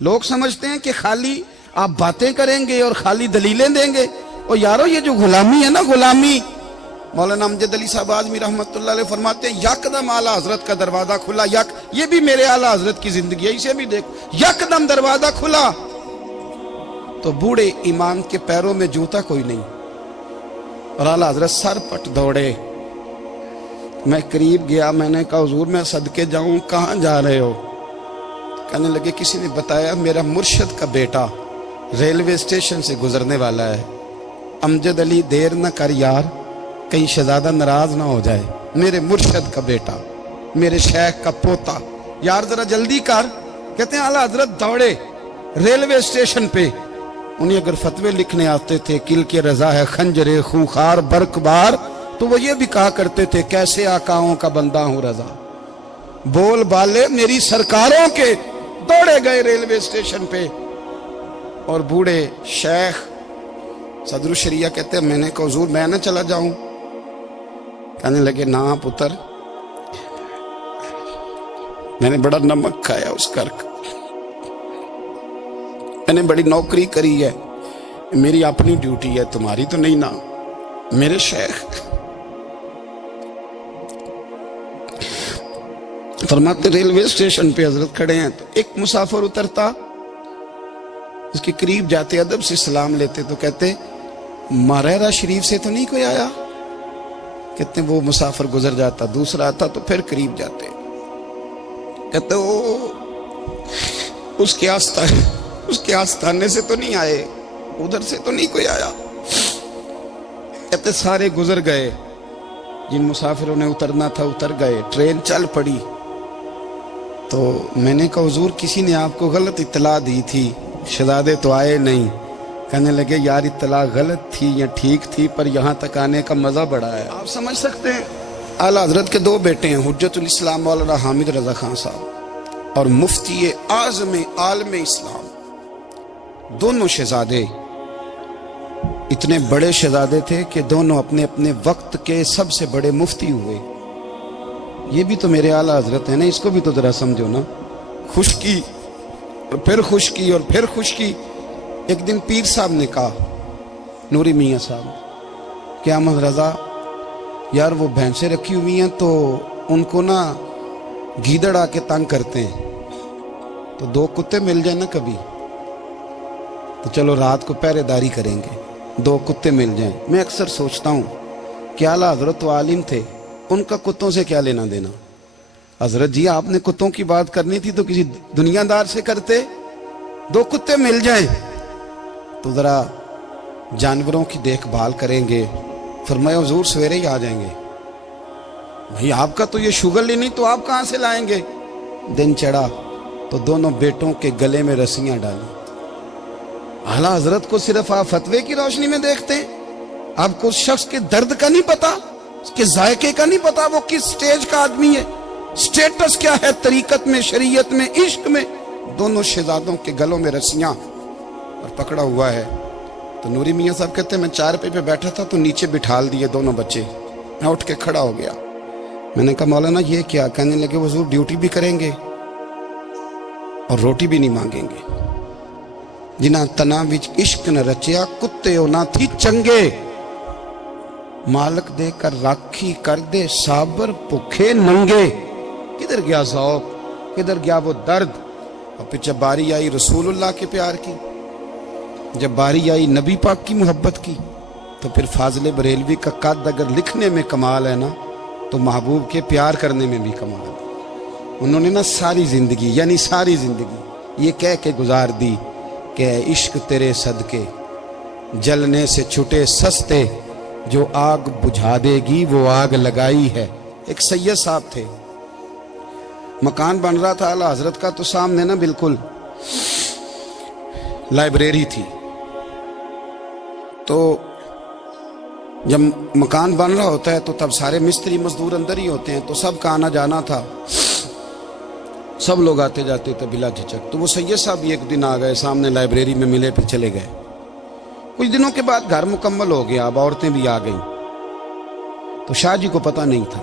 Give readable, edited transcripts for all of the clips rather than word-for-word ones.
लोग समझते हैं कि खाली आप बातें करेंगे और खाली दलीलें देंगे। और यारो ये जो गुलामी है ना, गुलामी, मौलाना अमजद अली साहब आज़मी रहमतुल्लाह अलैह फरमाते हैं यकदम आला हजरत का दरवाजा खुला। ये भी मेरे आला हजरत की जिंदगी है, इसे भी देखो, यकदम दरवाजा खुला तो बूढ़े इमाम के पैरों में जूता कोई नहीं और आला हजरत सर पट दौड़े। मैं करीब गया, मैंने कहा हुजूर मैं सदके जाऊं, कहाँ जा रहे हो? कहने लगे किसी ने बताया मेरा मुर्शिद का बेटा रेलवे स्टेशन से गुजरने वाला है। अमजद अली देर न कर यार, कहीं शहजादा नाराज ना हो जाए। मेरे मुर्शिद का बेटा, मेरे शेख का पोता, यार जरा जल्दी कर। कहते हैं आला हजरत दौड़े रेलवे स्टेशन पे। उन्हें अगर फतवे लिखने आते थे किल के रजा है खंजरे खूंखार बरकबार, तो वो ये भी कहा करते थे कैसे आकाओं का बंदा हूं रजा। बोल बाले मेरी सरकारों के दौड़े गए रेलवे स्टेशन पे। और बूढ़े शेख सदरुल शरिया कहते हैं मैंने कहा हुजूर मैं ना चला जाऊं? कहने लगे ना पुत्र, मैंने बड़ा नमक खाया उस घर का, मैंने बड़ी नौकरी करी है, मेरी अपनी ड्यूटी है, तुम्हारी तो नहीं ना। मेरे शेख फरमाते रेलवे स्टेशन पे हजरत खड़े हैं तो एक मुसाफिर उतरता, उसके करीब जाते अदब से सलाम लेते तो कहते मारेरा शरीफ से तो नहीं कोई आया? कहते वो मुसाफिर गुजर जाता, दूसरा आता तो फिर करीब जाते, कहते वो उसके आस्थाने से तो नहीं आए, उधर से तो नहीं कोई आया। कहते सारे गुजर गए, जिन मुसाफिरों ने उतरना था उतर गए, ट्रेन चल पड़ी। तो मैंने कहा हुजूर किसी ने आपको गलत इत्तला दी थी, शहजादे तो आए नहीं। कहने लगे यार इत्तला गलत थी या ठीक थी, पर यहाँ तक आने का मजा बड़ा है। आप समझ सकते हैं आला हजरत के दो बेटे हैं, हुज्जतुल इस्लाम मौलाना हामिद रजा खान साहब और मुफ्ती आज़म आलम इस्लाम। दोनों शहजादे इतने बड़े शहजादे थे कि दोनों अपने अपने वक्त के सबसे बड़े मुफ्ती हुए। ये भी तो मेरे आला हजरत है ना, इसको भी तो जरा समझो ना। खुशकी और फिर खुशकी और फिर खुशकी। एक दिन पीर साहब ने कहा, नूरी मियाँ साहब, क्या अहमद रजा यार वो भैंसें रखी हुई हैं तो उनको ना गीदड़ आके तंग करते हैं, तो दो कुत्ते मिल जाए ना कभी, तो चलो रात को पहरेदारी करेंगे, दो कुत्ते मिल जाएं। मैं अक्सर सोचता हूँ कि आला हजरत तो आलिम थे, उनका कुत्तों से क्या लेना देना? हजरत जी आपने कुत्तों की बात करनी थी तो किसी दुनियादार से करते, दो कुत्ते मिल जाएं तो जरा जानवरों की देखभाल करेंगे। फरमाया हुजूर सवेरे ही आ जाएंगे। भाई आपका तो ये शुगर ही नहीं, तो आप कहां से लाएंगे? दिन चढ़ा तो दोनों बेटों के गले में रस्सियां डाली। आला हजरत को सिर्फ आप फतवे की रोशनी में देखते हैं, आपको उस शख्स के दर्द का नहीं पता, उसके जायके का नहीं पता, वो किस स्टेज का आदमी है, स्टेटस क्या है तरीकत में, शरीयत में, इश्क में। दोनों शहजादों के गलों में रस्सियां और पकड़ा हुआ है। तो नूरी मियाँ साहब कहते हैं मैं चारपाई पे बैठा था तो नीचे बिठाल दिए दोनों बच्चे। मैं उठ के खड़ा हो गया, मैंने कहा मौलाना ये क्या? कहने लगे हुजूर ड्यूटी भी करेंगे और रोटी भी नहीं मांगेंगे। जिन्हां तना विच इश्क न रचिया कुत्ते ना थी चंगे, मालक दे कर राखी कर दे साबर भुखे नंगे। किधर गया ज़ौक़, किधर गया वो दर्द? और फिर जब बारी आई रसूलुल्लाह के प्यार की, जब बारी आई नबी पाक की मोहब्बत की, तो फिर फाजिल बरेलवी का कद अगर लिखने में कमाल है ना, तो महबूब के प्यार करने में भी कमाल है। उन्होंने ना सारी जिंदगी यानी सारी जिंदगी ये कह के गुजार दी कि इश्क तेरे सदके जलने से छुटे सस्ते, जो आग बुझा देगी वो आग लगाई है। एक सैयद साहब थे, मकान बन रहा था आला हजरत का, तो सामने ना बिल्कुल लाइब्रेरी थी। तो जब मकान बन रहा होता है तो तब सारे मिस्त्री मजदूर अंदर ही होते हैं, तो सब का आना जाना था, सब लोग आते जाते थे बिला झिझक। तो वो सैयद साहब भी एक दिन आ गए, सामने लाइब्रेरी में मिले, फिर चले गए। कुछ दिनों के बाद घर मुकम्मल हो गया, अब औरतें भी आ गईं। तो शाह जी को पता नहीं था,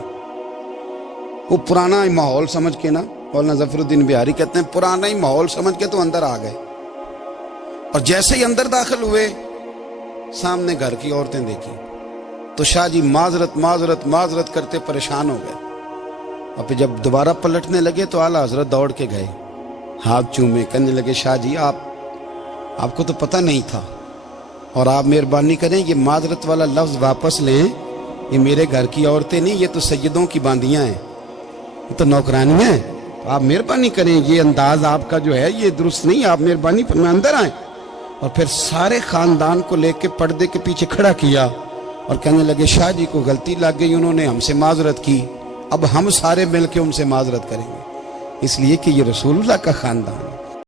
वो पुराना माहौल समझ के ना मौलाना जफर उद्दीन बिहारी कहते हैं पुराना ही माहौल समझ के तो अंदर आ गए, और जैसे ही अंदर दाखिल हुए सामने घर की औरतें देखी तो शाह जी माजरत माजरत माजरत करते परेशान हो गए। और फिर जब दोबारा पलटने लगे तो आला हजरत दौड़ के गए, हाथ चूमे, कहने लगे शाह जी आपको तो पता नहीं था, और आप मेहरबानी करें ये माजरत वाला लफ्ज वापस लें, ये मेरे घर की औरतें नहीं, ये तो सैयदों की बांदियां हैं, ये तो नौकरानियां हैं, तो आप मेहरबानी करें, ये अंदाज आपका जो है ये दुरुस्त नहीं, आप मेहरबानी फरमाएं अंदर आए। और फिर सारे खानदान को लेके पर्दे के पीछे खड़ा किया और कहने लगे शाह जी को गलती लग गई, उन्होंने हमसे माजरत की, अब हम सारे मिलके उनसे माजरत करेंगे, इसलिए कि ये रसूलुल्लाह का खानदान है।